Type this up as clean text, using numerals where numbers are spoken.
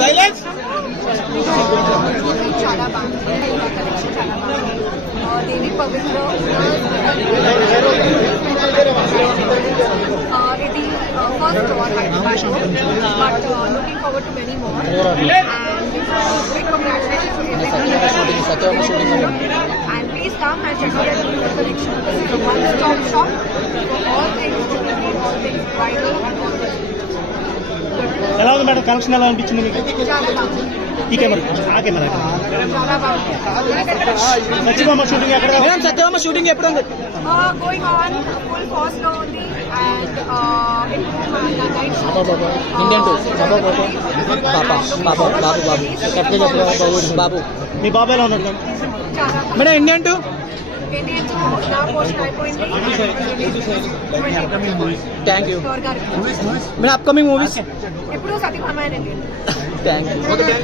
సైలెన్స్. చాలా బాగుంది, కలెక్షన్ చాలా బాగుంది. దేవి పవిత్ర ఇది first tour Hyderabad, but looking forward to many more and big congratulations to everyone and please come and check out our collection. This is a one-stop shop for all things jewelry, all things bridal and all things. ఎలా ఉంది madam, collection ఎలా అనిపించింది మీకు? చాలా బాగుంది. ఈ కెమెరా ఆ కెమెరా చాలా బాగుంది. సత్యభామ షూటింగ్ ఎక్కడ? మేడం సత్యభామ షూటింగ్ ఎప్పుడు ఉంది? Going on full force లో ఉంది and ఇండియన్ టూ బాబు మీ బాబు ఎలా ఉన్నాడు చాలా మేడం ఇండియన్ టూ ఇండియన్ నా పోర్షన్ అయిపోయింది. థ్యాంక్ యూ గౌర్ గారికి మేడం అప్కమింగ్ మూవీస్ ఎప్పుడు సతీభామాయనండి. Thank you. ఓకే.